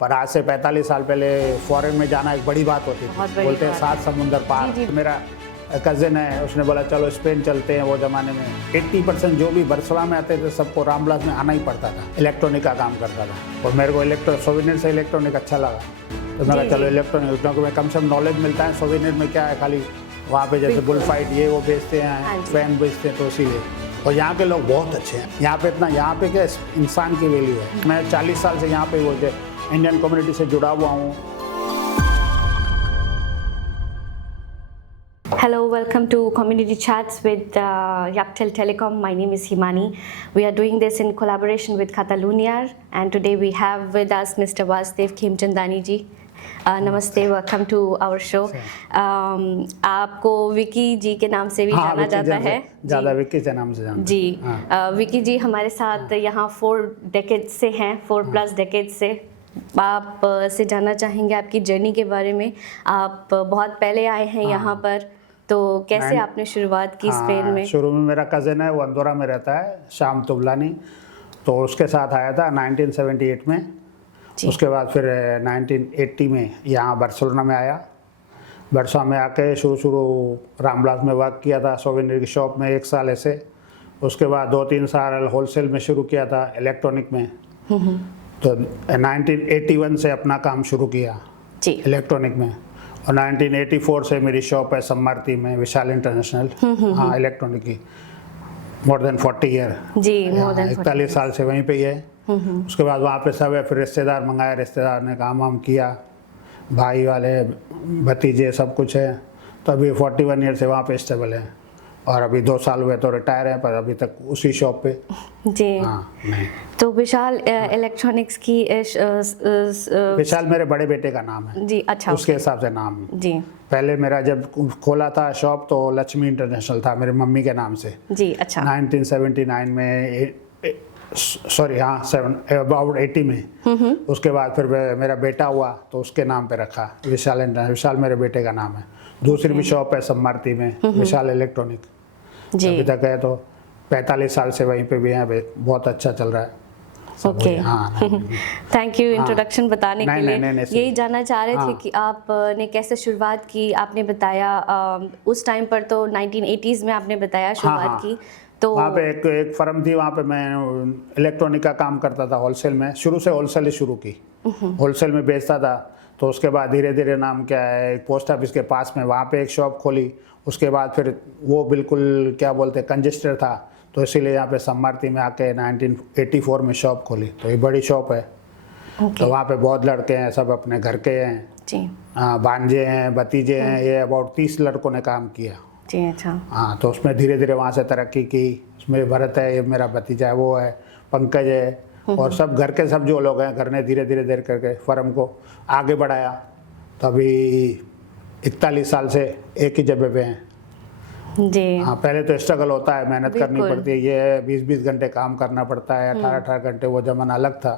पर आज से 45 साल पहले फॉरेन में जाना एक बड़ी बात होती बहुत थी। बड़ी बोलते हैं बात। 7 समुंदर पार। जी, जी। मेरा कज़न है, उसने बोला चलो स्पेन चलते हैं। वो ज़माने में 80% जो भी बरसला में आते थे सबको रामबलास में आना ही पड़ता था, इलेक्ट्रॉनिक का काम करता था। और मेरे को सोवेनियर से इलेक्ट्रॉनिक अच्छा लगा, तो मैं जी, चलो जी। इलेक्ट्रॉनिक, क्योंकि मैं कम से कम नॉलेज मिलता है। सोवेनियर में क्या है, खाली वहाँ पे जैसे बिल्कुल। बुल फाइट ये वो बेचते हाँ हैं, जी। फैन बेचते हैं, तो इसीलिए। और यहाँ के लोग बहुत अच्छे हैं। यहाँ पे क्या इंसान की वैल्यू है। मैं 40 साल से यहाँ पे वो इंडियन कम्युनिटी से जुड़ा हुआ हूँ। Hello, welcome to Community Chats with Yaktel Telecom. My name is Himani. We are doing this in collaboration with Catalunya, and today we have with us Mr. Vasudev Khemchandani ji. नमस्ते, welcome to our show. आपको विकी जी के नाम से भी हाँ, जाना विक्की जाता जैन है से ज़्यादा विक्की के नाम से जानते हैं। जी। हाँ। विकी जी हमारे साथ यहाँ 4 डेकेड से हैं, 4+ डेकेड से। आप से जानना चाहेंगे आपकी जर्नी के बारे में। आप बहुत पहले आए हैं यहाँ पर, तो कैसे आपने शुरुआत की स्पेन में? शुरू में मेरा कज़न है, वो अंदोरा में रहता है, शाम तुबलानी, तो उसके साथ आया था 1978 में। जी। उसके बाद फिर 1980 में यहाँ बार्सिलोना में आया। बार्सिलोना में आके शुरू रामबलास में वर्क किया था, सोवेनियर की शॉप में 1 साल ऐसे। उसके बाद 2-3 साल होलसेल में शुरू किया था, इलेक्ट्रॉनिक में। तो 1981 से अपना काम शुरू किया जी। इलेक्ट्रॉनिक में, और 1984 से मेरी शॉप है सम्मार्ती में, विशाल इंटरनेशनल। हाँ, इलेक्ट्रॉनिक की मोर देन 40 ईयर जी, more than 40 41 साल से वहीं पे ही है। उसके बाद वहाँ पे सब है, फिर रिश्तेदार मंगाया, रिश्तेदार ने काम वाम किया, भाई वाले भतीजे सब कुछ है। तो अभी 41 ईयर से वहाँ पे स्टेबल है, और अभी 2 साल हुए तो रिटायर है, पर अभी तक उसी शॉप पे। जी। हाँ, नहीं, तो विशाल इलेक्ट्रॉनिक्स की विशाल मेरे बड़े बेटे का नाम है जी। अच्छा, उसके हिसाब से नाम है। जी पहले मेरा जब खोला था शॉप तो लक्ष्मी इंटरनेशनल था मेरी मम्मी के नाम से। जी। अच्छा 1979 में, सॉरी हाँ, अबाउट 80 में। उसके बाद फिर मेरा बेटा हुआ तो उसके नाम पे रखा विशाल इंटरनेशनल। विशाल मेरे बेटे का नाम है। दूसरी भी शॉप है सम्मार्ती में, विशाल इलेक्ट्रॉनिक, जी। अभी तक है। तो 45 साल से वहीं पे भी हैं, बहुत अच्छा चल रहा है। ओके, हाँ, थैंक यू इंट्रोडक्शन बताने के नहीं, लिए। नहीं, नहीं, यही जानना चाह रहे थे हाँ। कि आपने कैसे शुरुआत की। आपने बताया उस टाइम पर तो 1980s में आपने बताया शुरुआत हाँ। की। तो वहाँ पे एक फर्म थी, वहाँ पे मैं इलेक्ट्रॉनिक का काम करता था होलसेल में। शुरू से होलसेल ही शुरू की, होलसेल में बेचता था। तो उसके बाद धीरे धीरे नाम क्या है, एक पोस्ट ऑफिस के पास में वहाँ पे एक शॉप खोली। उसके बाद फिर वो बिल्कुल क्या बोलते कंजेस्टेड था, तो इसीलिए यहाँ पे सम्मार्ती में आके 1984 में शॉप खोली। तो ये बड़ी शॉप है। तो वहाँ पे बहुत लड़के हैं, सब अपने घर के हैं। जी। हाँ, भांजे हैं, भतीजे हैं, ये अबाउट 30 लड़कों ने काम किया। जी। अच्छा। हाँ, तो उसमें धीरे धीरे वहाँ से तरक्की की। उसमें भरत है, ये मेरा भतीजा है, वो है पंकज है, और सब घर के सब जो लोग हैं, घर ने धीरे धीरे करके फर्म को आगे बढ़ाया। तो अभी 41 साल से एक ही जगह पे हैं। जी। हाँ, पहले तो स्ट्रगल होता है, मेहनत करनी बिल्कुल। पड़ती है। ये 20-20 घंटे काम करना पड़ता है, 18-18 घंटे। वो ज़माना अलग था,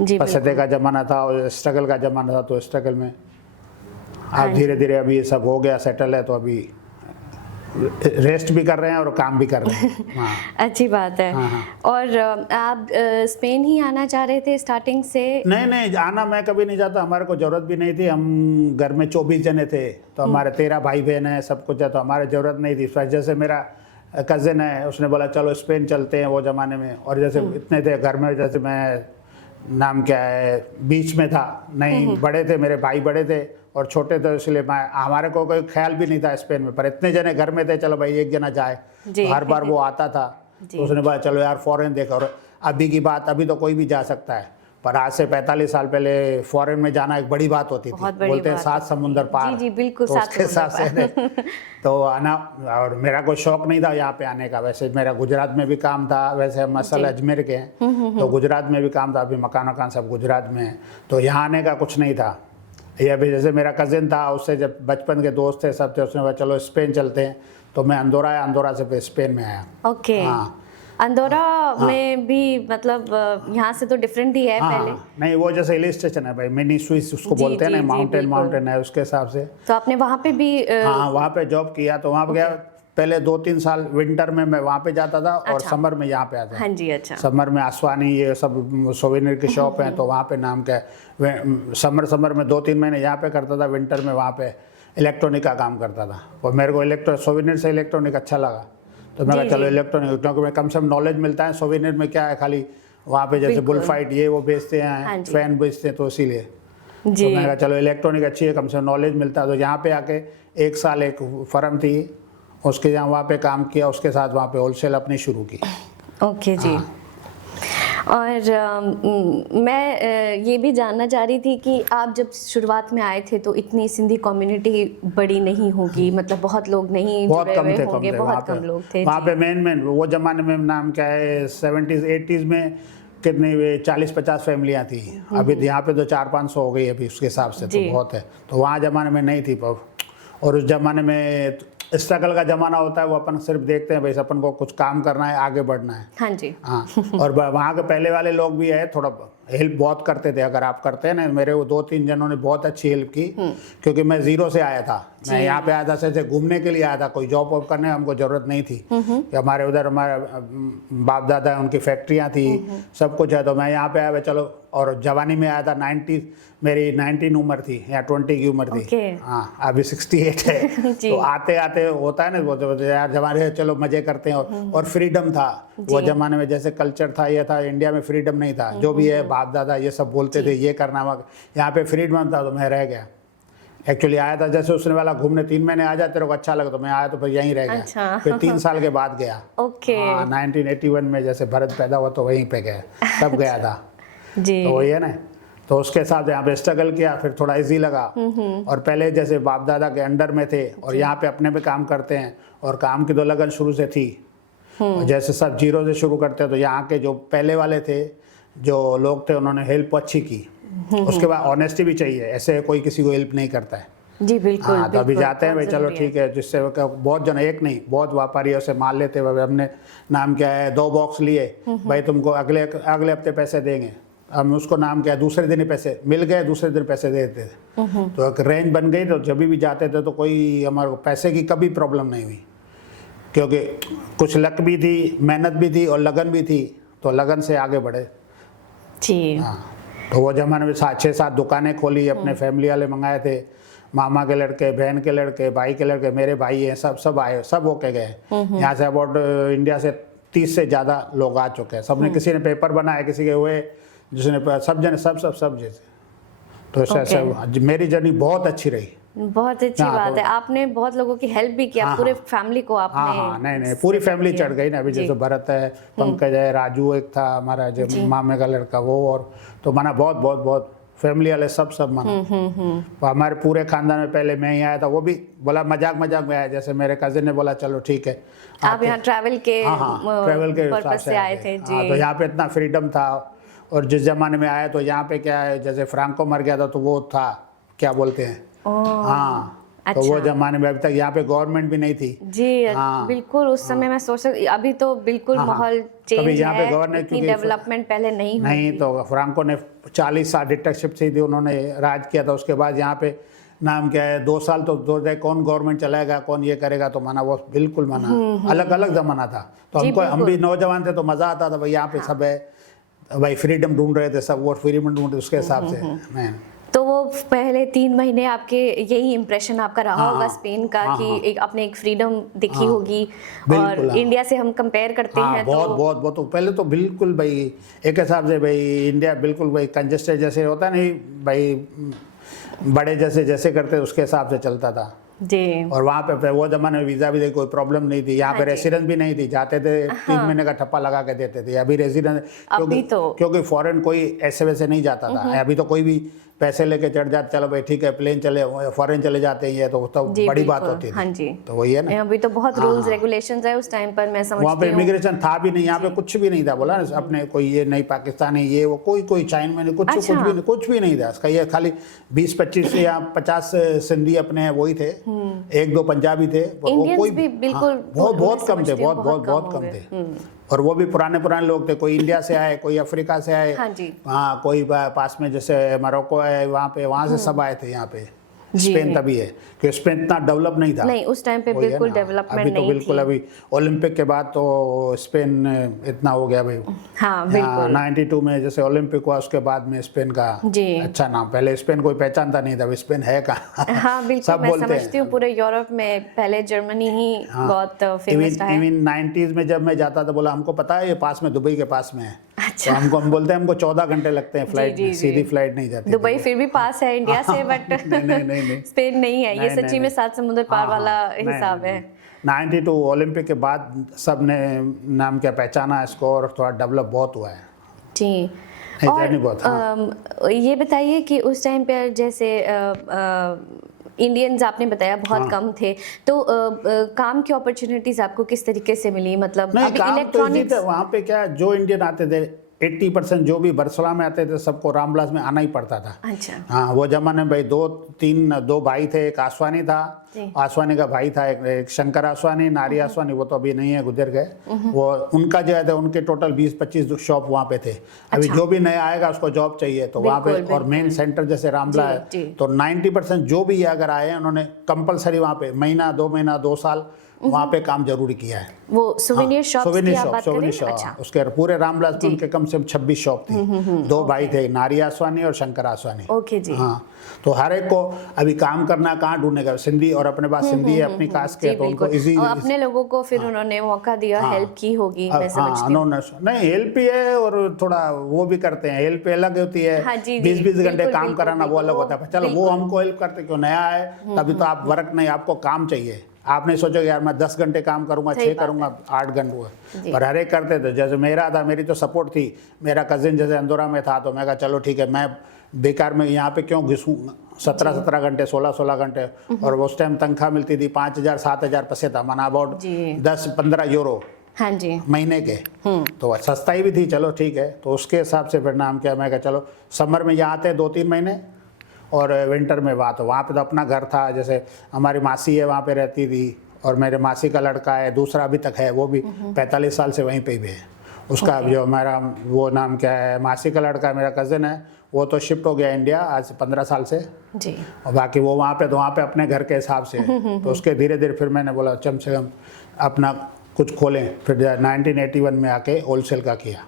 जी। पसंदे का ज़माना था और स्ट्रगल का ज़माना था। तो स्ट्रगल में हाँ आप धीरे धीरे अभी ये सब हो गया, सेटल है, तो अभी रेस्ट भी कर रहे हैं और काम भी कर रहे हैं। हाँ। अच्छी बात है। हाँ, हाँ। और आप स्पेन ही आना चाह रहे थे स्टार्टिंग से? नहीं, आना मैं कभी नहीं चाहता। हमारे को ज़रूरत भी नहीं थी। हम घर में 24 जने थे, तो हमारे 13 भाई बहन हैं, सब कुछ है, तो हमारे ज़रूरत नहीं थी। फिर जैसे मेरा कज़न है, उसने बोला चलो स्पेन चलते हैं वो ज़माने में। और जैसे इतने थे घर में, जैसे मैं नाम क्या है बीच में था, नहीं बड़े थे, मेरे भाई बड़े थे और छोटे थे, इसलिए मैं हमारे को कोई ख्याल भी नहीं था स्पेन में। पर इतने जने घर में थे, चलो भाई एक जना जाए। जी। तो हर बार वो आता था, तो उसने बोला चलो यार फॉरेन देखो। और अभी की बात, अभी तो कोई भी जा सकता है, पर आज से 45 साल पहले फॉरेन में जाना एक बड़ी बात होती थी। बहुत बड़ी बोलते हैं बात 7 समुंदर पार। जी, जी, बिल्कुल, तो 7 उसके हिसाब समुंदर से तो आना। और मेरा कोई शौक नहीं था यहाँ पे आने का। वैसे मेरा गुजरात में भी काम था, वैसे हम असल अजमेर के हैं, तो गुजरात में भी काम था। अभी मकान वकान सब गुजरात में है, तो यहाँ आने का कुछ नहीं था। ये अभी जैसे मेरा कज़न था, उससे जब बचपन के दोस्त थे सब थे, उसने बोला चलो स्पेन चलते हैं। तो मैं अंदोरा आया, अंदोरा से फिर स्पेन में आया। ओके। हाँ। अंदोरा में भी मतलब यहाँ से तो डिफरेंट ही है पहले। नहीं, वो जैसे हिल स्टेशन है भाई, मिनी स्विस उसको जी, बोलते हैं ना, जी, माउंटेन बिल्कुल। माउंटेन है उसके हिसाब से। तो आपने वहाँ पे भी हाँ, वहाँ पे जॉब किया, तो वहाँ पे गया पहले 2-3 साल विंटर में मैं वहाँ पे जाता था और अच्छा। समर में यहाँ पे आता था। हाँ जी, अच्छा। समर में आसवानी ये सब सोवेनियर की शॉप है, तो वहाँ पे नाम क्या है, समर में 2-3 महीने यहाँ पे करता था, विंटर में वहाँ पे इलेक्ट्रॉनिक का काम करता था। और मेरे को सोवेनियर से इलेक्ट्रॉनिक अच्छा लगा, तो मैं जी, कहा चलो जी। इलेक्ट्रॉनिक, क्योंकि मैं कम से कम नॉलेज मिलता है। सोवेनियर में क्या है, खाली वहाँ पे जैसे बिल्कुल। बुल फाइट ये वो बेचते हाँ हैं, जी। फैन बेचते हैं, तो इसीलिए तो जी, मैंने कहा चलो इलेक्ट्रॉनिक अच्छी है, कम से कम नॉलेज मिलता है। तो यहाँ पे आके 1 साल एक फर्म थी, उसके यहाँ वहाँ पे काम किया, उसके साथ वहाँ पे होलसेल अपनी शुरू की। ओके जी। और मैं ये भी जानना चाह रही थी कि आप जब शुरुआत में आए थे तो इतनी सिंधी कम्युनिटी बड़ी नहीं होगी, मतलब बहुत लोग नहीं बहुत जुड़े कम हुए थे, होंगे, बहुत कम लोग थे। वहाँ जी। पे मेन वो ज़माने में नाम क्या है, 70s 80s में कितनी 40-50 फैमिलियाँ थी। अभी यहाँ पे तो 400-500 हो गई अभी, उसके हिसाब से तो जी। बहुत है। तो वहाँ ज़माने में नहीं थी। और उस ज़माने में स्ट्रगल का ज़माना होता है, वो अपन सिर्फ देखते हैं भाई अपन को कुछ काम करना है, आगे बढ़ना है। हाँ जी। हाँ, और वहाँ के पहले वाले लोग भी है, थोड़ा हेल्प बहुत करते थे। अगर आप करते हैं ना, मेरे वो 2-3 जनों ने बहुत अच्छी हेल्प की, क्योंकि मैं ज़ीरो से आया था। मैं यहाँ पे आया था सिर्फ घूमने के लिए आया था, कोई जॉब वॉब करने हमको ज़रूरत नहीं थी। कि हमारे उधर हमारे बाप दादा उनकी फैक्ट्रियाँ थी, सब कुछ है। तो मैं यहाँ पे आया, चलो, और जवानी में आया था 90, मेरी 19 उम्र थी या 20 की उम्र थी। ओके। हाँ, अभी 68 है। जी। तो आते आते होता है ना, वो तो यार जमाने चलो मजे करते हैं। और फ्रीडम था वो ज़माने में, जैसे कल्चर था ये था, इंडिया में फ्रीडम नहीं था। जो भी है बाप दादा ये सब बोलते थे ये करना, यहाँ पे फ्रीडम था, तो मैं रह गया। एक्चुअली आया था जैसे उसने वाला घूमने, 3 महीने आ जाते, तेरे को अच्छा लगा, तो मैं आया तो फिर यहीं रह गया। अच्छा। फिर 3 साल के बाद गया। ओके। हाँ, 1981 में जैसे भरत पैदा हुआ तो वहीं पे गया, तब गया था। जी। तो वही है ना, तो उसके साथ यहाँ पे स्ट्रगल किया, फिर थोड़ा इजी लगा। और पहले जैसे बाप दादा के अंडर में थे और यहाँ पे अपने पे काम करते हैं, और काम की तो लगन शुरू से थी। और जैसे सब जीरो से शुरू करते हैं, तो यहाँ के जो पहले वाले थे, जो लोग थे, उन्होंने हेल्प अच्छी की। उसके बाद ऑनेस्टी भी चाहिए, ऐसे कोई किसी को हेल्प नहीं करता है। जी बिल्कुल। हाँ, तो अभी बिल्कुल, जाते हैं भाई, बहुत चलो ज़रूरी है। ठीक है, जिससे बहुत जन, एक नहीं बहुत व्यापारियों से माल लेते हुए हमने नाम क्या है 2 बॉक्स लिए, भाई तुमको अगले हफ्ते पैसे देंगे। हम उसको नाम क्या है, दूसरे दिन ही पैसे मिल गए, दूसरे दिन पैसे दे देते थे। तो एक रेंज बन गई, तो जब भी जाते थे तो कोई हमारे को पैसे की कभी प्रॉब्लम नहीं हुई, क्योंकि कुछ लक भी थी, मेहनत भी थी और लगन भी थी, तो लगन से आगे बढ़े। जी। हाँ, तो वो ज़माने में 6-7 दुकानें खोली, अपने फैमिली वाले मंगाए थे, मामा के लड़के, बहन के लड़के, भाई के लड़के, मेरे भाई हैं, सब आए, सब होके गए। यहाँ से अबाउट इंडिया से 30 से ज़्यादा लोग आ चुके हैं। सबने किसी ने पेपर बनाए, किसी के हुए, जिसने सब जने सब जैसे। तो ऐसा मेरी जर्नी बहुत अच्छी रही। बहुत अच्छी हाँ, बात तो- है, आपने बहुत लोगों की हेल्प भी किया, हाँ, पूरे हाँ। फैमिली को आपने। हाँ, नहीं, पूरी फैमिली चढ़ गई ना। अभी जी। जैसे भरत है, पंकज है, राजू एक था हमारा जो मामे का लड़का, वो, और तो माना बहुत फैमिली वाले सब माना। तो हमारे पूरे खानदान में पहले मैं ही आया था, वो भी बोला मजाक में आया, जैसे मेरे कजिन ने बोला चलो ठीक है। आप यहाँ ट्रैवल के ट्रैवल के हिसाब पर्पस से आए थे। हाँ, जी। तो यहाँ पे इतना फ्रीडम था। और जिस जमाने में आया तो यहाँ पे क्या है, जैसे फ्रांको मर गया था, तो वो था क्या बोलते हैं, हाँ, तो वो अच्छा। जमाने में अभी तक यहाँ पे गवर्नमेंट भी नहीं थी। जी हाँ। बिल्कुल, उस समय मैं सोच सकती, अभी तो बिल्कुल हाँ, माहौल कभी चेंज यहाँ पे है, गवर्नर इतनी क्योंकि डेवलपमेंट पहले नहीं हुई। नहीं, तो फ्रांको ने 40 साल डिक्टेटरशिप से थी, उन्होंने राज किया था। उसके बाद यहाँ पे नाम क्या है 2 साल तो दो जाए, कौन गवर्नमेंट चलाएगा, कौन ये करेगा, तो माना वो बिल्कुल माना अलग अलग जमाना था। तो जी, हमको, हम भी बिल्कुल। नौजवान थे तो मज़ा आता था भाई, यहाँ पे सब है भाई, फ्रीडम ढूंढ रहे थे सब, वो फ्रीडम ढूंढ रहे, उसके हिसाब से मैं। तो वो पहले 3 महीने आपके यही इम्प्रेशन आपका रहा हाँ, होगा स्पेन का, हाँ, कि हाँ। एक आपने एक फ्रीडम देखी हाँ, होगी। बिल्कुल, और हाँ। इंडिया से हम कंपेयर करते हाँ, हैं बहुत तो पहले तो बिल्कुल भाई, एक हिसाब से भाई इंडिया बिल्कुल भाई कंजेस्टेड जैसे होता नहीं भाई, बड़े जैसे करते उसके हिसाब से चलता था। जी। और वहाँ पे वो ज़माने में वीज़ा भी कोई प्रॉब्लम नहीं थी। यहाँ पे हाँ जी। रेसिडेंस भी नहीं थी, जाते थे 3 महीने का ठप्पा लगा के देते थे। अभी रेसिडेंस, अभी तो क्योंकि फॉरेन कोई ऐसे वैसे नहीं जाता था। अभी तो कोई भी पैसे लेके चढ़ जाते, चलो भाई ठीक है, प्लेन चले, फॉरेन चले जाते हैं, ये तो जी, बड़ी बात बिल्कुल। होती थी। हाँ जी। तो वही है ना, अभी तो बहुत रूल्स रेगुलेशंस है, उस टाइम पर मैं वहाँ पे समझती हूँ। इमिग्रेशन था भी नहीं, यहाँ पे कुछ भी नहीं था। बोला ना अपने, कोई ये नहीं पाकिस्तानी, ये वो, कोई चाइना में नहीं, अच्छा। कुछ भी नहीं था इसका। ये खाली 20-25 या 50 सिंधी अपने वही थे, 1-2 पंजाबी थे, और वो इंडियंस कोई भी बिल्कुल बहुत कम थे, समझती हूँ, बहुत कम होंगे। थे। और वो भी पुराने लोग थे, कोई इंडिया से आए, कोई अफ्रीका से आए, हाँ जी। हाँ, कोई पास में जैसे मोरक्को है, वहाँ से सब आए थे यहाँ पे। जी। स्पेन तभी है कि स्पेन इतना डेवलप नहीं था। नहीं, उस टाइम पे वही है बिल्कुल ना। डेवलपमेंट अभी तो नहीं बिल्कुल थी। अभी ओलंपिक के बाद तो स्पेन इतना हो गया भाई। हाँ बिल्कुल 92 में जैसे ओलंपिक हुआ उसके बाद में स्पेन का जी। अच्छा नाम, पहले स्पेन कोई पहचानता नहीं था, स्पेन है कहाँ। हाँ बिल्कुल, सब मैं बोलते समझती हूँ पूरे यूरोप में पहले जर्मनी ही बहुत फेमस रहा है। इवन 90s में जब मैं जाता था बोला हमको पता है ये पास में दुबई के पास में है। अच्छा। तो हम बोलते हैं हमको 14 घंटे लगते हैं फ्लाइट जी, में, जी। सीधी फ्लाइट नहीं जाती। दुबई फिर भी पास है इंडिया से, बट नहीं। स्पेन नहीं है, ये नहीं, सच्ची में 7 समुद्र पार वाला हिसाब है। 92 ओलंपिक के बाद सब ने नाम क्या पहचाना इसको और थोड़ा डेवलप बहुत हुआ है। जी। जर्नी बहुत, ये बताइए कि उस टाइम पे जैसे इंडियंस आपने बताया बहुत कम थे, तो काम की अपॉर्चुनिटीज आपको किस तरीके से मिली? मतलब नहीं अभी काम तो इजी इलेक्ट्रॉनिक्स था वहाँ पे, क्या जो इंडियन आते थे 80% जो भी बरसला में आते थे सबको रामविलास में आना ही पड़ता था। अच्छा हाँ वो जमाने में भाई दो भाई थे, एक आसवानी था, आसवानी का भाई था एक शंकर आसवानी, नारी आसवानी, वो तो अभी नहीं है, गुजर गए। वो उनका जो है उनके टोटल 20-25 शॉप वहाँ पे थे। अभी जो भी नया आएगा उसको जॉब चाहिए तो वहाँ पे, और मेन सेंटर जैसे रामला है तो 90% जो भी अगर आए हैं उन्होंने कंपलसरी वहाँ पे महीना 2 महीना 2 साल वहाँ पे काम जरूरी किया है। वो सुवेनियर शॉप्स की आप बात सोवेनियर करें? शॉप, अच्छा उसके पूरे रामविलास में उनके कम से कम 26 शॉप थी। 2 भाई थे, नारी आसवानी और शंकर आसवानी। ओके जी। हाँ तो हर एक को अभी काम करना कहाँ ढूंढेगा, सिंधी, और अपने पास सिंधी है अपनी कास्ट के, तो उनको इजी और अपने लोगों को फिर उन्होंने मौका दिया, हेल्प की होगी मैं समझती हूँ। नहीं हेल्प ही है और थोड़ा वो भी करते हैं, हेल्प अलग होती है। हाँ जी, 20-20 घंटे बिल्कुल, काम बिल्कुल, कराना वो अलग होता है। चलो वो हमको हेल्प करते क्यों, नया है तभी तो आप वर्क नहीं, आपको काम चाहिए। आप नहीं सोचोगे यार मैं 10 घंटे काम करूंगा, 6 करूंगा, 8 घंटे हुआ, पर हर एक करते थे। जैसे मेरा था, मेरी तो सपोर्ट थी, मेरा कजिन जैसे अंदोरा में था तो मैं कहा चलो ठीक है, मैं बेकार में यहाँ पे क्यों घिसूँ 17 घंटे 16 घंटे। और उस टाइम तनख्वाह मिलती थी 5,000-7,000 पैसे था, मना अबाउट 10-15 यूरो हाँ जी महीने के। तो सस्ताई भी थी, चलो ठीक है। तो उसके हिसाब से फिर नाम क्या, मैं कहा चलो समर में यहाँ आते 2-3 महीने और विंटर में वहाँ पे तो अपना घर था। जैसे हमारी मासी है वहाँ पे रहती थी और मेरे मासी का लड़का है दूसरा अभी तक है, वो भी 45 साल से वहीं पे भी है। उसका जो हमारा वो नाम क्या है, मासी का लड़का मेरा कज़न है, वो तो शिफ्ट हो गया इंडिया आज 15 साल से जी। और बाकी वो वहाँ पे अपने घर के हिसाब से है। तो उसके धीरे धीरे फिर मैंने बोला कम से कम अपना कुछ खोलें। फिर 1981 में आके होलसेल का किया।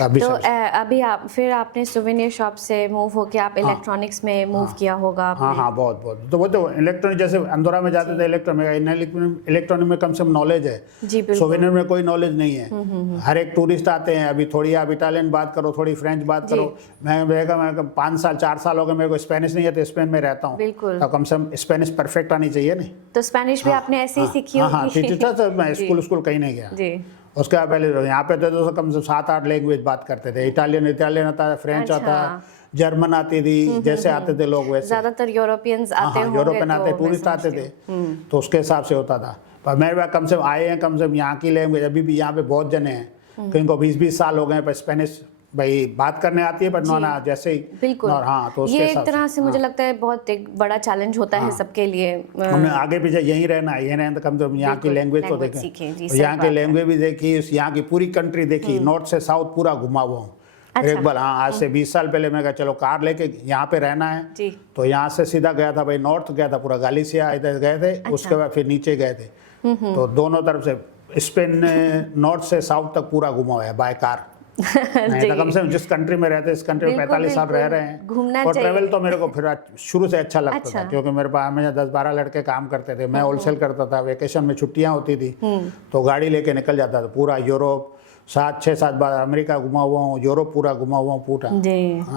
तो अभी आप फिर आपने सुवेनियर शॉप से मूव होके आप इलेक्ट्रॉनिक्स में मूव किया होगा आपने? हाँ बहुत। तो वो तो इलेक्ट्रॉनिक जैसे अंदोरा में जाते थे इलेक्ट्रॉनिक में कम से कम नॉलेज है जी बिल्कुल। सोवेनियर में कोई नॉलेज नहीं है। हर एक टूरिस्ट आते हैं, अभी थोड़ी आप इटालियन बात करो, थोड़ी फ्रेंच बात करो। मैं 5 साल 4 साल हो गए मेरे को स्पेनिश नहीं है तो स्पेन में रहता हूँ, तो कम से कम स्पेनिश परफेक्ट आनी चाहिए नहीं। तो स्पेनिश भी आपने ऐसे ही सीखी होगी? हाँ मैं स्कूल कहीं नहीं गया। उसके बाद पहले यहाँ पे तो कम से कम 7-8 लैंग्वेज बात करते थे। इटालियन आता है, फ्रेंच आता है, जर्मन आती थी, जैसे आते थे लोग वैसे। ज्यादातर यूरोपियंस आते होंगे, यूरोपियन आते, टूरिस्ट आते थे, तो उसके हिसाब से होता था। पर मेरे पास कम से कम आए हैं, कम से कम यहाँ की लैंग्वेज अभी भी यहाँ पे बहुत जने हैं, कहीं को 20-20 साल हो गए पर स्पेनिश भाई बात करने आती है, पर नॉना जैसे ही बिल्कुल। हाँ तो ये एक तरह से मुझे लगता है बहुत एक बड़ा चैलेंज होता है सबके लिए। हमने आगे पीछे यहीं रहना है तो कम से कम यहाँ की लैंग्वेज तो देखें, यहाँ की लैंग्वेज भी देखी, यहाँ की पूरी कंट्री देखी, नॉर्थ से साउथ पूरा घुमा हुआ हूँ। एक बार हाँ आज से 20 साल पहले मैं कहा चलो कार लेके यहाँ पे रहना है, तो यहाँ से सीधा गया था भाई नॉर्थ गया था, पूरा गालिसिया इधर गए थे। उसके बाद फिर नीचे गए थे, तो दोनों तरफ से स्पेन नॉर्थ से साउथ तक पूरा घुमा हुआ है बाय कार। नहीं तो कम से कम जिस कंट्री में रहते इस कंट्री में 45 साल रह रहे हैं, और ट्रैवल तो मेरे को फिर शुरू से अच्छा लगता था, क्योंकि मेरे पास हमेशा 10-12 लड़के काम करते थे, मैं होलसेल करता था, वेकेशन में छुट्टियां होती थी तो गाड़ी लेके निकल जाता था पूरा यूरोप, 6-7 बार अमेरिका घुमा हुआ हूँ, यूरोप पूरा घुमा हुआ हूँ पूरा।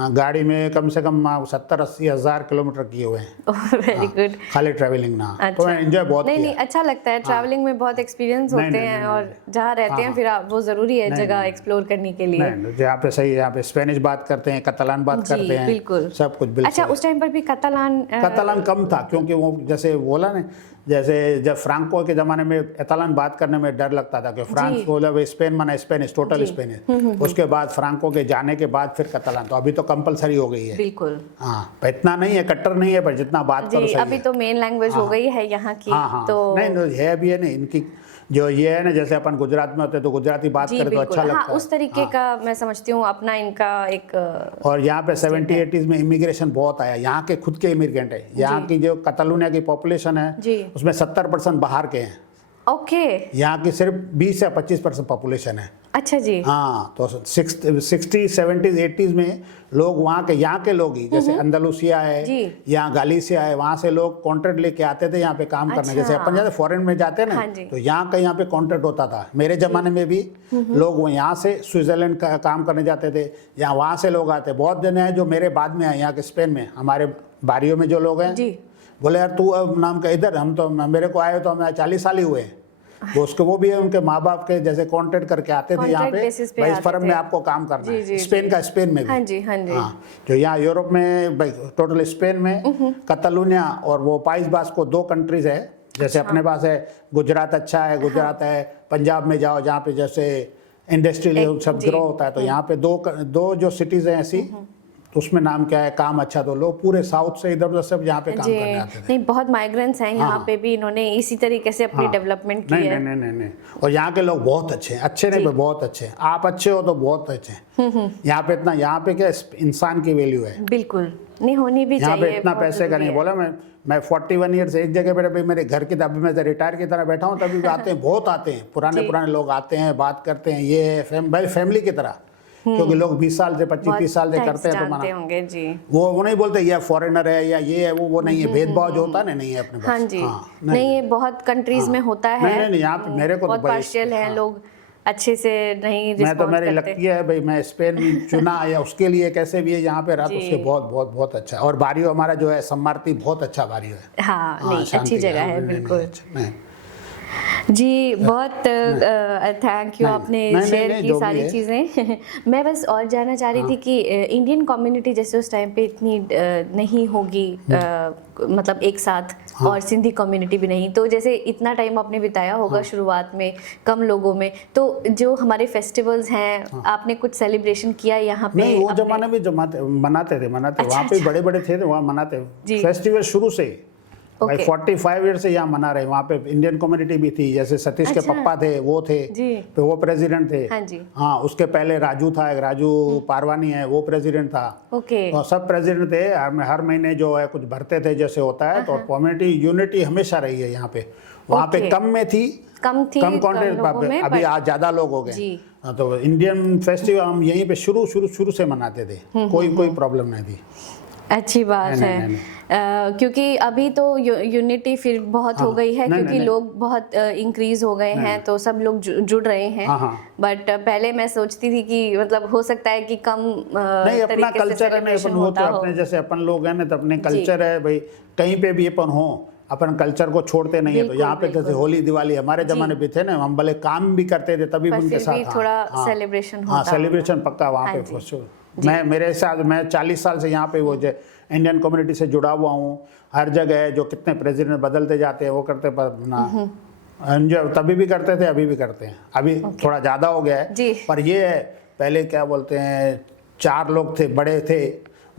गाड़ी में कम से कम 70-80 हज़ार किलोमीटर किए हुए हैं। Very good. खाली ट्रैवलिंग ना, तो मैं एंजॉय बहुत किया। नहीं अच्छा लगता है ट्रैवलिंग में, बहुत एक्सपीरियंस होते हैं और जहाँ रहते हैं फिर वो जरूरी है जगह एक्सप्लोर करने के लिए। यहाँ पे सही है, यहाँ पे स्पेनिश बात करते हैं, कतालान बात करते हैं, बिल्कुल सब कुछ बिल्कुल। अच्छा उस टाइम पर भी कतालान कम था, क्योंकि वो जैसे बोला ना, जैसे जब फ्रांको के ज़माने में कतालान बात करने में डर लगता था कि फ्रांस बोला स्पेन माना स्पेनिश, टोटल स्पेनिश। उसके बाद फ्रांको के जाने के बाद फिर कतालान, तो अभी तो कंपलसरी हो गई है। बिल्कुल हाँ, पर इतना नहीं है, कट्टर नहीं है, पर जितना बात करो सही अभी तो मेन लैंग्वेज हो गई है यहाँ की। हाँ, तो नहीं है अभी है नहीं, इनकी जो ये है ना, जैसे अपन गुजरात में होते तो गुजराती बात जी करें तो बिल्कुल, अच्छा लगता हाँ है। उस तरीके का मैं समझती हूँ अपना इनका एक और यहाँ पे 70-80s में इमिग्रेशन बहुत आया, यहाँ के खुद के इमिग्रेंट है। यहाँ की जो कतालुनिया की पॉपुलेशन है जी उसमें 70% बाहर के हैं। ओके, यहाँ की सिर्फ 20 या 25% पॉपुलेशन है। अच्छा जी, हाँ, तो 60, 70s, 80s में लोग वहाँ के लोग ही, जैसे अंदालुसिया है, जी। यहाँ गालिसिया है, वहाँ से लोग कॉन्ट्रैक्ट लेके आते थे यहाँ पे काम करने। जैसे अपन जैसे फॉरेन में जाते हैं ना, हाँ जी। तो यहाँ का यहाँ पे कॉन्ट्रैक्ट होता था। मेरे ज़माने में भी लोग वो यहाँ से स्विट्ज़रलैंड का काम करने जाते थे, यहाँ वहाँ से लोग आते। बहुत जने हैं जो मेरे बाद में आए यहाँ के स्पेन में, हमारे बारियों में जो लोग हैं, जी बोले यार तू अब नाम का इधर, हम तो मेरे को आए तो हमें 40 साल ही हुए हैं। वो भी है, उनके माँ बाप के जैसे कॉन्ट्रैक्ट करके आते थे यहाँ पे, Contract basis पे भाई इस आते फर्म थे। में आपको काम करना जी, है। जी, स्पेन का, स्पेन में भी, हाँ जी हाँ जी, हाँ, जो यहाँ यूरोप में भाई टोटल स्पेन में कतालुनिया और वो पाइस बास्को 2 कंट्रीज है। जैसे अपने पास है गुजरात, अच्छा है गुजरात है, पंजाब में जाओ जहाँ पे जैसे इंडस्ट्रियल सब जी। ग्रो होता है, तो यहाँ पे दो जो सिटीज हैं ऐसी, तो उसमें नाम क्या है, काम अच्छा, तो लोग पूरे साउथ से इधर उधर सब यहाँ पे काम जी करने आते थे। नहीं बहुत माइग्रेंट्स हैं यहाँ पे भी, इन्होंने इसी तरीके से अपनी डेवलपमेंट की नहीं है। नहीं नहीं नहीं नहीं, और यहाँ के लोग बहुत अच्छे हैं, अच्छे नहीं पर बहुत अच्छे हैं। आप अच्छे हो तो बहुत अच्छे हैं। यहाँ पे इतना, यहाँ पे क्या इंसान की वैल्यू है, बिल्कुल नहीं होनी भी यहाँ चाहिए, पे इतना बहुत पैसे का जरूरी नहीं। है। बोला मैं 41 ईयर से एक जगह पे, भाई मेरे घर की तभी मैं रिटायर की तरह बैठा हूँ, तभी भी आते हैं, बहुत आते हैं, पुराने लोग आते हैं, बात करते हैं, ये है भाई फैमिली की तरह। क्योंकि लोग 20 साल से 25-30 साल से करते हैं, तो जानते माना होंगे जी। वो नहीं बोलते ये फॉरेनर है या ये है, वो नहीं है। भेदभाव जो होता है ना, नहीं है अपने पास। हाँ जी, हाँ, नहीं ये बहुत कंट्रीज में होता है। नहीं, यहाँ पे मेरे को तो बहुत भाई, पार्शियल हैं लोग, अच्छे से नहीं मैं तो रिस्पॉन्स मेरी करते। लगती है भाई, मैं स्पेन चुना या उसके लिए कैसे भी है यहाँ पे रहा, तो उसके बहुत बहुत बहुत अच्छा है। और बारियो हमारा जो है सम्मार्ती बहुत अच्छा बारियो है। हाँ नहीं शांति अच्छी जगह हाँ, है नहीं, नहीं, बिल्कुल। अच्छा, नहीं। जी बहुत थैंक यू, आपने शेयर की जो भी सारी है। चीज़ें। मैं बस और जानना चाह रही थी कि इंडियन कम्युनिटी जैसे उस टाइम पे इतनी नहीं होगी, मतलब एक साथ, और सिंधी कम्युनिटी भी नहीं, तो जैसे इतना टाइम आपने बिताया होगा शुरुआत में कम लोगों में, तो जो हमारे फेस्टिवल्स हैं आपने कुछ सेलिब्रेशन किया यहाँ पे? नहीं, वो अपने- जमाने में मनाते थे अच्छा, वहाँ पे बड़े बड़े थे, वहाँ मनाते जी। फेस्टिवल शुरू से। भाई ओके। 45 ईयर से यहाँ मना रहे। वहाँ पे इंडियन कम्युनिटी भी थी, जैसे सतीश के अच्छा। पप्पा थे, वो थे, जी। तो वो प्रेसिडेंट थे। हाँ जी। हाँ, उसके पहले राजू था, एक राजू पारवानी है, वो प्रेसिडेंट था। ओके, तो सब प्रेसिडेंट थे। हर महीने जो है कुछ भरते थे जैसे होता है, तो कम्युनिटी यूनिटी हमेशा रही है यहाँ पे। वहाँ पे ओके। कम में थी, कम थी, कम कम लोगों कॉन्टेंट, में, अभी but- आज ज़्यादा लोग हो गए। जी। हाँ, तो इंडियन फेस्टिवल हम यहीं पे शुरू से मनाते थे, कोई प्रॉब्लम नहीं थी। अच्छी बात नहीं, है। नहीं, क्योंकि अभी तो यूनिटी फिर बहुत हो गई है, नहीं, क्योंकि नहीं। लोग बहुत इंक्रीज हो गए हैं, तो सब लोग जुड़ रहे हैं। हाँ, हाँ। बट पहले मैं सोचती थी कि मतलब हो सकता है कि कम नहीं, अपना तरीके से कल्चर है ना, celebration अपन वो तो होता हो। अपने जैसे अपन लोग हैं ना, तो अपने कल्चर है भाई, कहीं पे भी अपन हो, अपन कल्चर को छोड़ते नहीं है। तो बिल्कुल, यहाँ पे जैसे बिल्कुल। होली दिवाली हमारे जमाने पे थे ना, हम भले काम भी करते थे तभी भी पर उनके फिर साथ। भी हाँ, थोड़ा हाँ, celebration हाँ, होता सेलिब्रेशन पक्का वहाँ हाँ पे जी। for sure। मेरे साथ मैं 40 साल से यहाँ पे वो इंडियन कम्युनिटी से जुड़ा हुआ हूँ। हर जगह है, जो कितने प्रेसिडेंट बदलते जाते हैं वो करते, पर ना एंजॉय तभी भी करते थे, अभी भी करते हैं। अभी थोड़ा ज़्यादा हो गया है, जी। पर ये है, पहले क्या बोलते हैं, 4 लोग थे, बड़े थे,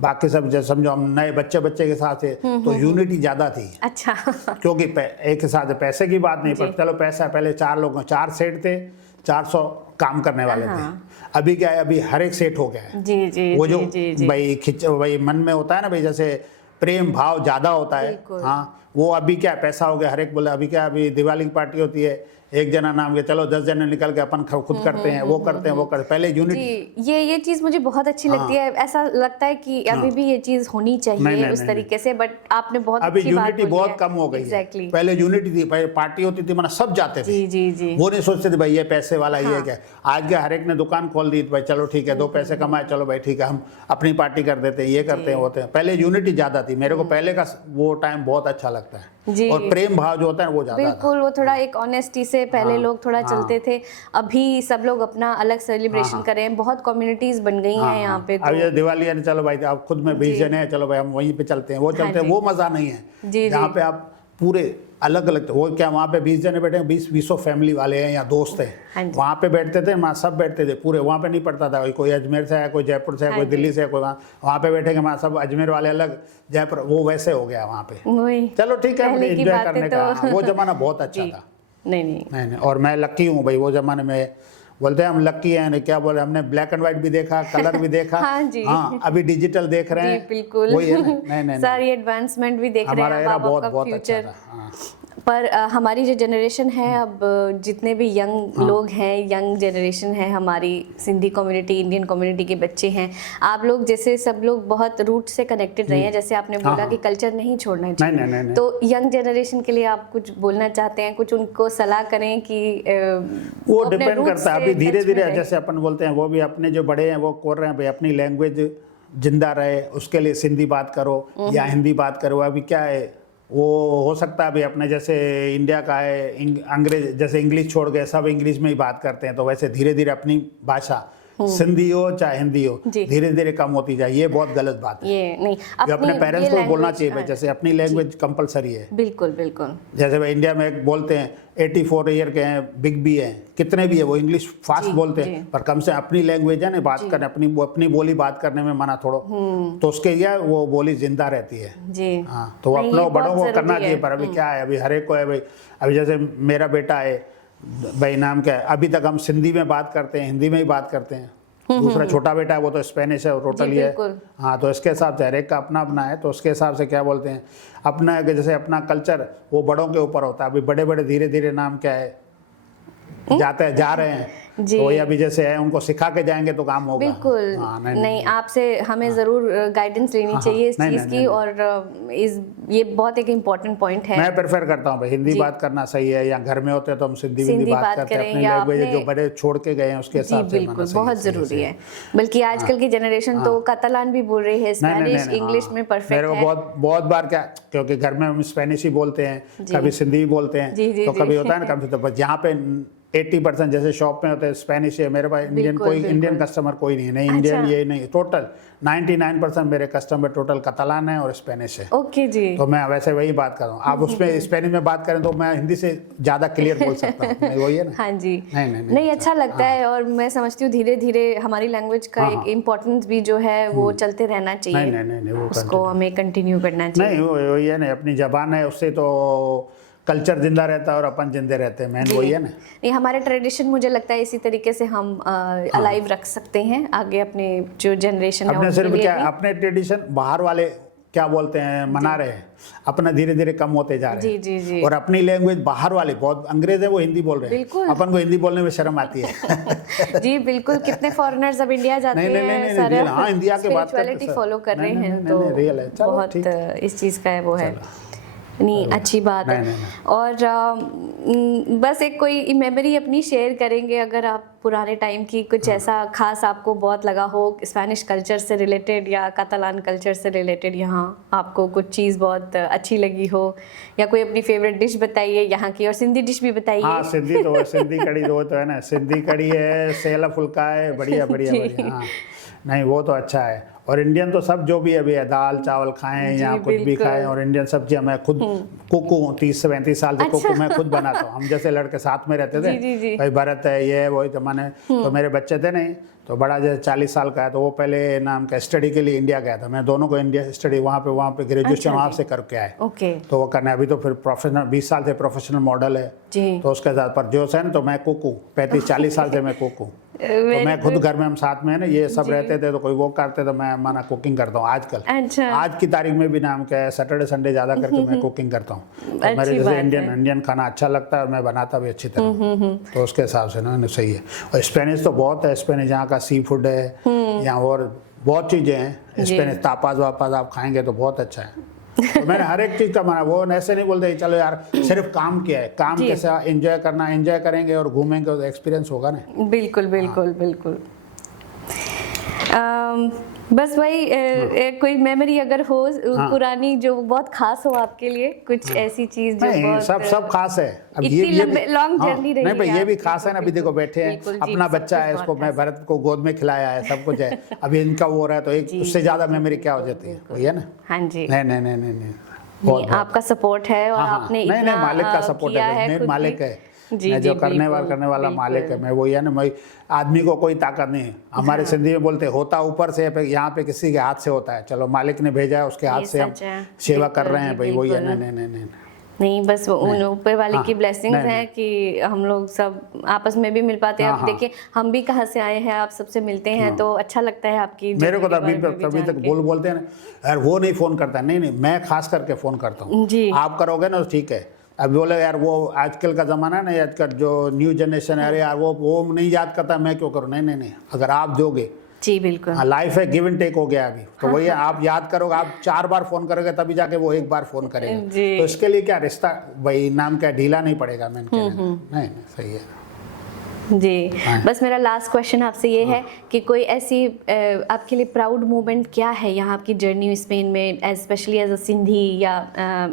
बाकी सब जैसे समझो हम नए बच्चे के साथ थे, तो यूनिटी ज़्यादा थी। अच्छा क्योंकि एक के साथ पैसे की बात नहीं, पर चलो पैसा, पहले 4 लोग, 4 सेट थे, 400 काम करने वाले थे। अभी क्या है, अभी हर एक सेट हो गया है। जी जी वो जो जी जी भाई मन में होता है ना भाई, जैसे प्रेम भाव ज़्यादा होता है। बिल्कुल। हाँ, वो अभी क्या पैसा हो गया, हर एक बोले। अभी क्या, अभी दिवाली की पार्टी होती है, एक जना नाम के, चलो 10 जने निकल के अपन खुद करते हैं, वो करते हैं, वो करते हैं। पहले यूनिटी। जी, ये चीज़ मुझे बहुत अच्छी लगती है। ऐसा लगता है कि अभी भी ये चीज़ होनी चाहिए नहीं, उस नहीं, तरीके से, बट आपने बहुत अभी अच्छी बात यूनिटी बोली बहुत है। कम हो गई है। एग्जैक्टली। पहले यूनिटी थी, पहले पार्टी होती थी, माना सब जाते थे। जी जी जी वो नहीं सोचते थे भाई ये पैसे वाला ये क्या। आज क्या, हर एक ने दुकान खोल दी, तो भाई चलो ठीक है, 2 पैसे कमाए, चलो भाई ठीक है, हम अपनी पार्टी कर देते हैं, ये करते हैं, होते हैं। पहले यूनिटी ज़्यादा थी, मेरे को पहले का वो टाइम बहुत अच्छा लगता है। जी। और प्रेम भाव जो होता है वो ज़्यादा था। बिल्कुल, वो थोड़ा एक ऑनेस्टी से पहले लोग थोड़ा चलते थे। अभी सब लोग अपना अलग सेलिब्रेशन कर रहे हैं, बहुत कम्युनिटीज बन गई हैं यहाँ पे। अब ये दिवाली है, चलो भाई आप खुद में 20 जने हैं, चलो भाई हम वहीं पे चलते हैं, वो चलते हैं, वो मज़ा नहीं है। जी, यहाँ पे आप पूरे अलग अलग, वो क्या, वहाँ पे 20 जने बैठे हैं, 20 फैमिली वाले हैं या दोस्त हाँ हैं, जी। वहाँ पे बैठते थे, वहाँ सब बैठते थे पूरे। वहाँ पे नहीं पड़ता था कोई अजमेर से है, कोई जयपुर से है, कोई दिल्ली से है, कोई वहाँ पे बैठेंगे, वहाँ सब अजमेर वाले अलग, जयपुर, वो वैसे हो गया वहाँ पे। वही चलो ठीक है, पहले की एंजॉय बातें करने तो- का वो जमाना बहुत अच्छा था। नहीं नहीं नहीं नहीं। और मैं लक्की हूँ भाई, वो जमाने में बोलते हैं हम लक्की हैं, नहीं क्या बोले, हमने ब्लैक एंड व्हाइट भी देखा, कलर भी देखा। हाँ जी। हाँ, अभी डिजिटल देख रहे जी हैं। बिल्कुल। वही है ना? नहीं नहीं नहीं, सारी एडवांसमेंट भी देख रहे हमारा हैं, एरा अब बहुत आपका बहुत अच्छा फ्यूचर। था। हाँ। पर हमारी जो जनरेशन है, अब जितने भी यंग लोग हैं, यंग जनरेशन है हमारी, सिंधी कम्युनिटी, इंडियन कम्युनिटी के बच्चे हैं, आप लोग जैसे सब लोग बहुत रूट से कनेक्टेड रहे हैं, जैसे आपने बोला कि कल्चर नहीं छोड़ना नहीं चाहिए। नहीं नहीं नहीं। तो यंग जनरेशन के लिए आप कुछ बोलना चाहते हैं, कुछ उनको सलाह करें कि वो अपने डिपेंड roots करता है। से अभी धीरे touch में धीरे रहें। जैसे अपन बोलते हैं, वो भी अपने जो बड़े हैं वो कर रहे हैं भाई, अपनी लैंग्वेज जिंदा रहे, उसके लिए सिंधी बात करो या हिंदी बात करो। अभी क्या है, वो हो सकता है अभी अपने जैसे इंडिया का है, अंग्रेज जैसे इंग्लिश छोड़ गए, सब इंग्लिश में ही बात करते हैं, तो वैसे धीरे धीरे अपनी भाषा सिंधी हो चाहे हिंदी हो जी। धीरे धीरे कम होती जाए। ये बहुत गलत बात है। ये नहीं, ये अपने पेरेंट्स ये को बोलना language- चाहिए भाई, जैसे अपनी लैंग्वेज कंपलसरी है। बिल्कुल बिल्कुल। जैसे भाई इंडिया में एक बोलते हैं 84 ईयर के हैं, बिग बी हैं, कितने भी है, वो इंग्लिश फास्ट बोलते जी। हैं, पर कम से अपनी लैंग्वेज है ना बात करने, अपनी बोली बात करने में मना थोड़ो, तो उसके लिए वो बोली जिंदा रहती है। जी हाँ, तो वो नहीं, अपनों ये बड़ों बहुत को जरूरी करना चाहिए। है। पर अभी क्या है, अभी हर एक को है भाई। अभी जैसे मेरा बेटा है भाई, नाम क्या है, अभी तक हम सिंधी में बात करते हैं, हिंदी में ही बात करते हैं। दूसरा छोटा बेटा है वो तो स्पेनिश है, टोटली है। बिल्कुल। हाँ, तो इसके हिसाब से हर एक का अपना अपना है, तो उसके हिसाब से क्या बोलते हैं, अपना जैसे अपना कल्चर वो बड़ों के ऊपर होता है। अभी बड़े बड़े धीरे धीरे नाम क्या है जाते हैं, जा रहे हैं, जी। तो ये अभी जैसे है उनको सिखा के जाएंगे तो काम होगा। बिल्कुल। हाँ, नहीं, आपसे हमें ज़रूर गाइडेंस लेनी चाहिए इस नहीं, चीज़ नहीं, की। नहीं, और ये बहुत एक इम्पॉर्टेंट पॉइंट है। मैं प्रेफर करता हूँ भाई, हिंदी बात करना सही है, या घर में होते हैं तो हम सिंधी सिंधी बात बात करते हैं, करें अपनी या लैंग्वेज अपने- जो बड़े छोड़ के गए हैं उसके जी हिसाब से बिल्कुल, सही बहुत सही ज़रूरी सही। है। बल्कि आजकल की जनरेशन तो कतालान भी बोल रही है, नहीं, नहीं, स्पेनिश, नहीं, इंग्लिश हाँ। में मेरे परफेक्ट को है। बहुत बार क्या, क्योंकि घर में हम स्पेनिश ही बोलते हैं, कभी सिंधी भी बोलते हैं, जी, जी, तो जी। कभी होता है ना, कम से कम यहाँ पे 80% जैसे शॉप में होते हैं स्पेनिश है। मेरे पास इंडियन बिल्कुल, कोई बिल्कुल। इंडियन कस्टमर कोई नहीं है, नहीं इंडियन अच्छा। ये नहीं, टोटल 99% मेरे कस्टमर टोटल कतालान है और स्पेनिश है। ओके जी। तो मैं वैसे वही बात कर रहा हूँ। आप उसमें स्पेनिश में बात करें तो मैं हिंदी से ज़्यादा क्लियर बोल सकता हूँ। नहीं, वही है ना। हाँ जी। नहीं नहीं नहीं, अच्छा लगता है। और मैं समझती हूँ धीरे धीरे हमारी लैंग्वेज का एक इम्पोर्टेंस भी जो है वो चलते रहना चाहिए। नहीं, वो उसको हमें कंटिन्यू करना चाहिए। नहीं, वही है ना, अपनी जबान है, उससे तो कल्चर जिंदा रहता है और अपन जिंदे रहते हैं, मेन वही है ना। नहीं, हमारे ट्रेडिशन मुझे लगता है इसी तरीके से हम अलाइव रख सकते हैं आगे अपने जो जनरेशन है अपने उनके सिर्फ लिए क्या भी। अपने ट्रेडिशन बाहर वाले क्या बोलते हैं मना रहे हैं, अपना धीरे धीरे कम होते जा रहे जी हैं। जी जी। और अपनी लैंग्वेज बाहर वाले बहुत अंग्रेज है वो हिंदी बोल रहे हैं, बिल्कुल। अपन को हिंदी बोलने में शर्म आती है। जी बिल्कुल। कितने फॉरेनर्स अब इंडिया जाते नहीं, नहीं, हैं, नहीं, सारा रियल, हाँ, इंडिया के बात करते स्पिरिचुअलिटी सर। फॉलो कर रहे नहीं, हैं, नहीं, तो नहीं, रियल है। चलो, बहुत ठीक। इस चीज़ का है वो है। नहीं, अच्छी बात है। नहीं। और बस एक कोई मेमोरी अपनी शेयर करेंगे, अगर आप पुराने टाइम की कुछ ऐसा खास आपको बहुत लगा हो, स्पेनिश कल्चर से रिलेटेड या कतालान कल्चर से रिलेटेड, यहाँ आपको कुछ चीज़ बहुत अच्छी लगी हो, या कोई अपनी फेवरेट डिश बताइए यहाँ की, और सिंधी डिश भी बताइए। हाँ, सिंधी तो है, सिंधी कड़ी तो है ना, सिंधी कड़ी है, सेला फुल्का है, बढ़िया बढ़िया जी। बढ़िया। हाँ, नहीं वो तो अच्छा है। और इंडियन तो सब जो भी अभी है, दाल चावल खाएं या कुछ भी बिल्कुल। खाएं, और इंडियन सब्जियां मैं खुद कुक हूँ, 30 से 35 साल से कुक हूँ, मैं खुद बनाता हूँ। हम जैसे लड़के साथ में रहते थे, जी, जी, जी। भाई भरत है, ये है, वही तो मैंने, तो मेरे बच्चे थे नहीं, तो बड़ा जैसे 40 साल का है, तो वो पहले नाम का स्टडी के लिए इंडिया गया था। मैं दोनों को इंडिया स्टडी वहाँ पे ग्रेजुएशन अच्छा वहाँ जी। से करके आए। ओके तो वो करना अभी तो फिर प्रोफेशनल 20 साल से प्रोफेशनल मॉडल है, जी। तो उसके साथ पर जो है ना, तो मैं कुक हूँ, 35-40 साल से मैं कुक हूँ। तो मैं खुद घर में, हम साथ में है ना, ये सब रहते थे, तो कोई वो करते तो मैं माना कुकिंग करता हूँ आजकल। अच्छा। आज की तारीख में भी नाम क्या है, सैटरडे संडे ज़्यादा करके मैं कुकिंग करता हूँ। तो मेरे अच्छी जैसे बात इंडियन खाना अच्छा लगता है और मैं बनाता भी अच्छी तरह, तो उसके हिसाब से ना सही है। और स्पेनिश तो बहुत है, स्पेनिश यहाँ का सी फूड है, यहाँ और बहुत चीज़ें हैं स्पेनिश, तापाज वापाज आप खाएंगे तो बहुत अच्छा है। तो मैंने हर एक चीज़ का माना, वो ऐसे नहीं बोलते चलो यार सिर्फ काम किया है, काम कैसे एंजॉय करना, एंजॉय करेंगे और घूमेंगे तो एक्सपीरियंस होगा ना। बिल्कुल बिल्कुल बिल्कुल। बस भाई कोई मेमोरी अगर हो पुरानी जो बहुत खास हो आपके लिए, कुछ ऐसी चीज जो नहीं, बहुत सब खास है। अब इतनी ये लॉन्ग जर्नी रही नहीं भाई, है ये भी आपकी, खास है ना। अभी देखो बैठे हैं, बिल्कुल जी, अपना सब बच्चा कुछ है, बहुत इसको मैं खास भरत को गोद में खिलाया है, सब कुछ है। अभी इनका वो हो रहा है, तो एक उससे ज्यादा मेमोरी क्या हो जाती है, वही है ना। हाँ जी। नहीं नहीं नहीं नहीं नहीं, नहीं, आपका सपोर्ट है और हाँ, आपने नहीं इतना नहीं, मालिक का सपोर्ट किया है, मेन खुद मालिक भी। है। जी, मैं जो जी, करने बिल्कुल, वाला मालिक है, बिल्कुल। मैं वही है ना। मैं आदमी को कोई ताकत नहीं है। हमारे सिंधी में बोलते होता ऊपर से, यहाँ पे किसी के हाथ से होता है। चलो मालिक ने भेजा है, उसके हाथ ये से हम सच है। सेवा कर बिल्कुल रहे हैं जी, भाई, वही है। बिल्कुल। नहीं नहीं नहीं नहीं, नहीं, बस वो उन ऊपर वाले हाँ, की ब्लेसिंग्स नहीं, हैं कि हम लोग सब आपस में भी मिल पाते हैं। हाँ, अब हाँ। देखिए हम भी कहाँ से आए हैं, आप सबसे मिलते हैं तो अच्छा लगता है आपकी मेरे को journey तो के बारे में भी तभी जान तक के। बोलते हैं ना, यार वो नहीं फ़ोन करता, नहीं मैं खास करके फ़ोन करता हूँ। जी। आप करोगे ना तो ठीक है। अब बोले यार वो आजकल का ज़माना है ना, आजकल जो न्यू जनरेशन है, अरे यार वो नहीं याद करता, मैं क्यों करूँ? नहीं, अगर आप दोगे, जी बिल्कुल। हाँ, लाइफ है, गिव एंड टेक हो गया अभी, तो वही है, आप याद करोगे, आप 4 बार फ़ोन करोगे तभी जाके वो एक बार फ़ोन करेगा। जी। तो इसके लिए क्या रिश्ता भाई नाम का ढीला नहीं पड़ेगा, मैंने कहना नहीं सही है। जी, हाँ। बस मेरा लास्ट क्वेश्चन आपसे ये है कि कोई ऐसी आपके लिए प्राउड मोमेंट क्या है यहाँ आपकी जर्नी स्पेन में, स्पेशली एज अ सिंधी या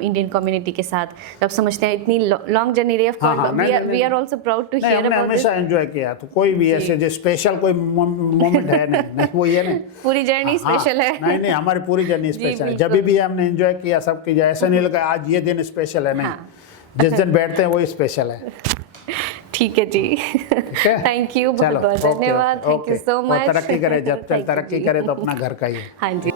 इंडियन कम्युनिटी के साथ? तो आप समझते हैं इतनी लॉन्ग जर्नी रही, ऑफ हाँ, कोर्स हाँ, नहीं, we are also proud to नहीं, हियर हमने अबाउट दिस। हमेशा एंजॉय किया, तो कोई भी ऐसे जो स्पेशल कोई मोमेंट है नहीं वही है नहीं। पूरी जर्नी हाँ, स्पेशल है। नहीं हमारी पूरी जर्नी स्पेशल है, जब बिल्कुल। भी हमने एंजॉय किया सब किया, ऐसा नहीं लगा आज ये दिन स्पेशल है, नहीं हाँ। जिस दिन बैठते हैं वही स्पेशल है। ठीक है जी, ठीक है? थैंक यू, बहुत चलो, बहुत ओके, धन्यवाद, थैंक ओके, यू सो और मच। तरक्की करे, जब Thank you तरक्की जी। करे तो अपना घर का ही है। हाँ जी।